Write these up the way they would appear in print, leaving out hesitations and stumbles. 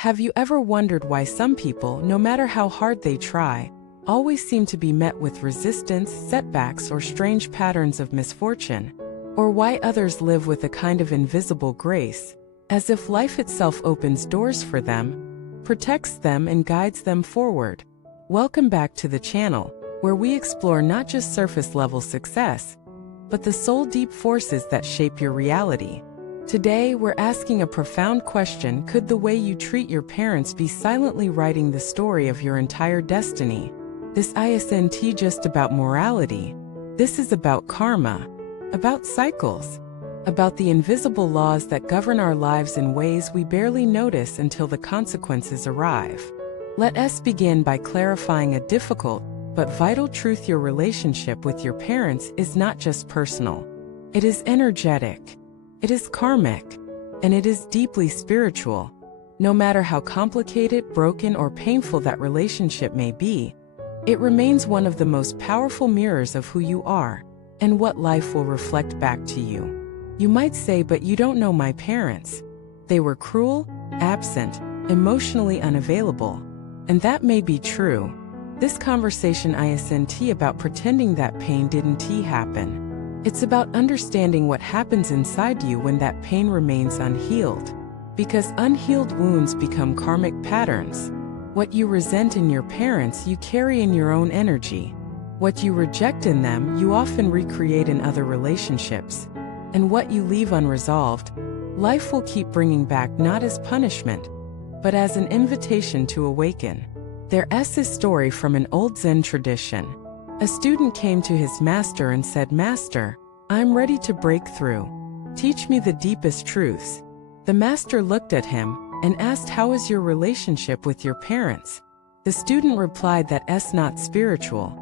Have you ever wondered why some people, no matter how hard they try, always seem to be met with resistance, setbacks, or strange patterns of misfortune? Or why others live with a kind of invisible grace, as if life itself opens doors for them, protects them, and guides them forward? Welcome back to the channel, where we explore not just surface-level success, but the soul-deep forces that shape your reality. Today, we're asking a profound question: could the way you treat your parents be silently writing the story of your entire destiny? This isn't just about morality. This is about karma, about cycles, about the invisible laws that govern our lives in ways we barely notice until the consequences arrive. Let us begin by clarifying a difficult but vital truth: your relationship with your parents is not just personal. It is energetic. It is karmic, and it is deeply spiritual. No matter how complicated, broken, or painful that relationship may be, it remains one of the most powerful mirrors of who you are and what life will reflect back to you. You might say, but you don't know my parents. They were cruel, absent, emotionally unavailable. And that may be true. This conversation isn't about pretending that pain didn't happen. It's about understanding what happens inside you when that pain remains unhealed. Because unhealed wounds become karmic patterns. What you resent in your parents, you carry in your own energy. What you reject in them, you often recreate in other relationships. And what you leave unresolved, life will keep bringing back, not as punishment, but as an invitation to awaken. There's a story from an old Zen tradition. A student came to his master and said, "Master, I'm ready to break through. Teach me the deepest truths." The master looked at him and asked, "How is your relationship with your parents?" The student replied, "That's not spiritual.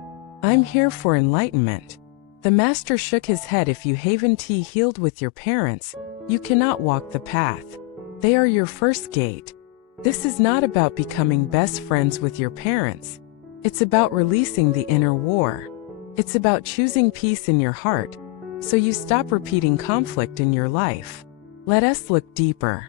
I'm here for enlightenment." The master shook his head. "If you haven't healed with your parents, you cannot walk the path. They are your first gate. This is not about becoming best friends with your parents. It's about releasing the inner war. It's about choosing peace in your heart, so you stop repeating conflict in your life." Let us look deeper.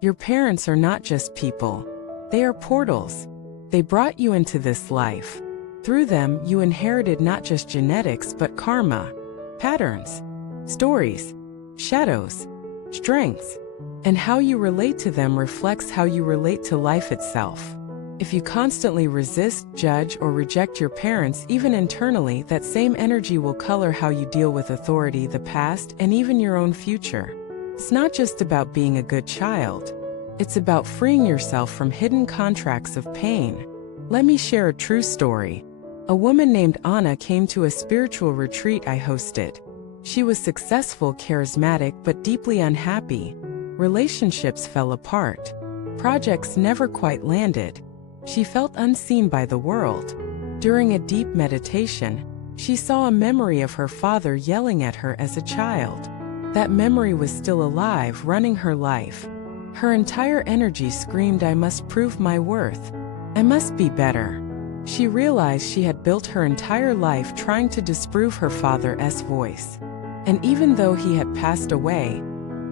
Your parents are not just people. They are portals. They brought you into this life. Through them, you inherited not just genetics but karma, patterns, stories, shadows, strengths. And how you relate to them reflects how you relate to life itself. If you constantly resist, judge, or reject your parents, even internally, that same energy will color how you deal with authority, the past, and even your own future. It's not just about being a good child. It's about freeing yourself from hidden contracts of pain. Let me share a true story. A woman named Anna came to a spiritual retreat I hosted. She was successful, charismatic, but deeply unhappy. Relationships fell apart. Projects never quite landed. She felt unseen by the world. During a deep meditation, she saw a memory of her father yelling at her as a child. That memory was still alive, running her life. Her entire energy screamed, "I must prove my worth. I must be better." She realized she had built her entire life trying to disprove her father's voice. And even though he had passed away,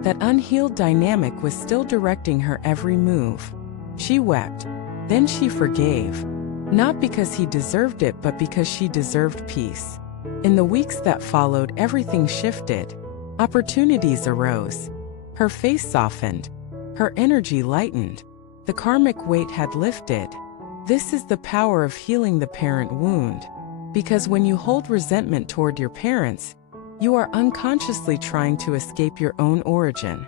that unhealed dynamic was still directing her every move. She wept. Then she forgave. Not because he deserved it, but because she deserved peace. In the weeks that followed, everything shifted. Opportunities arose. Her face softened. Her energy lightened. The karmic weight had lifted. This is the power of healing the parent wound. Because when you hold resentment toward your parents, you are unconsciously trying to escape your own origin.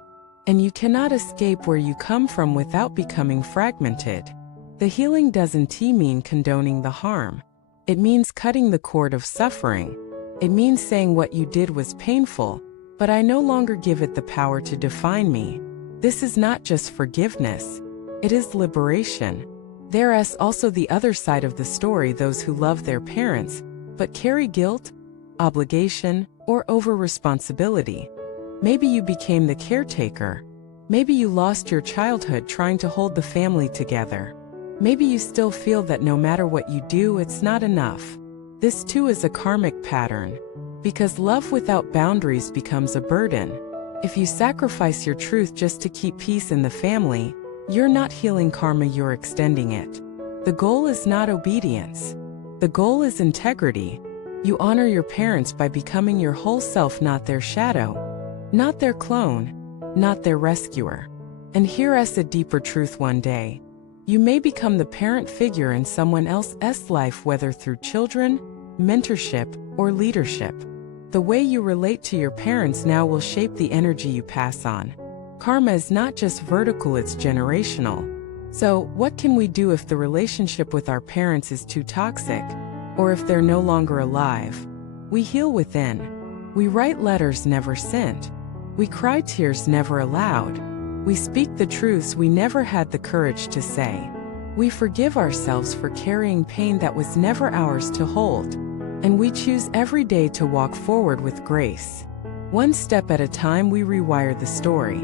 And you cannot escape where you come from without becoming fragmented. The healing doesn't mean condoning the harm. It means cutting the cord of suffering. It means saying, what you did was painful, but I no longer give it the power to define me. This is not just forgiveness. It is liberation. There's also the other side of the story: those who love their parents, but carry guilt, obligation, or over-responsibility. Maybe you became the caretaker. Maybe you lost your childhood trying to hold the family together. Maybe you still feel that no matter what you do, it's not enough. This too is a karmic pattern. Because love without boundaries becomes a burden. If you sacrifice your truth just to keep peace in the family, You're not healing karma, you're extending it. The goal is not obedience. The goal is integrity. You honor your parents by becoming your whole self, not their shadow, not their clone, not their rescuer. And hear us a deeper truth one day. You may become the parent figure in someone else's life, whether through children, mentorship, or leadership. The way you relate to your parents now will shape the energy you pass on. Karma is not just vertical, it's generational. So, what can we do if the relationship with our parents is too toxic, or if they're no longer alive? We heal within. We write letters never sent. We cry tears never allowed. We speak the truths we never had the courage to say. We forgive ourselves for carrying pain that was never ours to hold. And we choose every day to walk forward with grace. One step at a time, we rewire the story.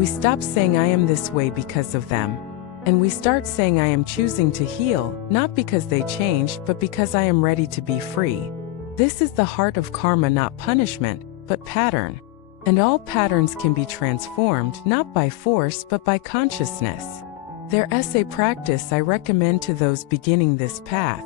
We stop saying I am this way because of them. And we start saying I am choosing to heal, not because they changed, but because I am ready to be free. This is the heart of karma, not punishment, but pattern. And all patterns can be transformed, not by force, but by consciousness. There's a practice I recommend to those beginning this path.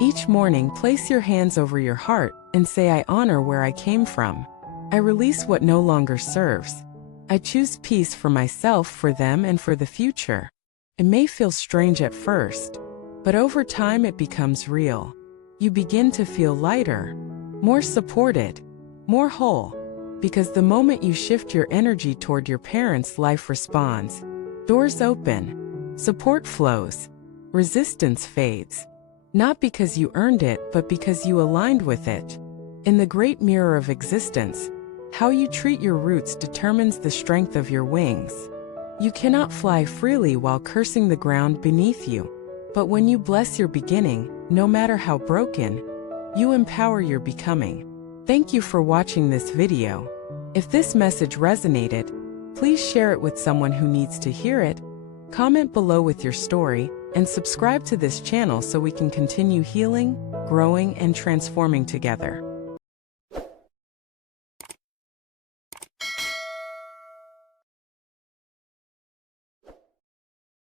Each morning, place your hands over your heart and say, I honor where I came from. I release what no longer serves. I choose peace for myself, for them, and for the future. It may feel strange at first, but over time it becomes real. You begin to feel lighter, more supported, more whole. Because the moment you shift your energy toward your parents, life responds. Doors open, support flows, resistance fades. Not because you earned it, but because you aligned with it. In the great mirror of existence, how you treat your roots determines the strength of your wings. You cannot fly freely while cursing the ground beneath you. But when you bless your beginning, no matter how broken, you empower your becoming. Thank you for watching this video. If this message resonated, please share it with someone who needs to hear it. Comment below with your story, and subscribe to this channel so we can continue healing, growing, and transforming together.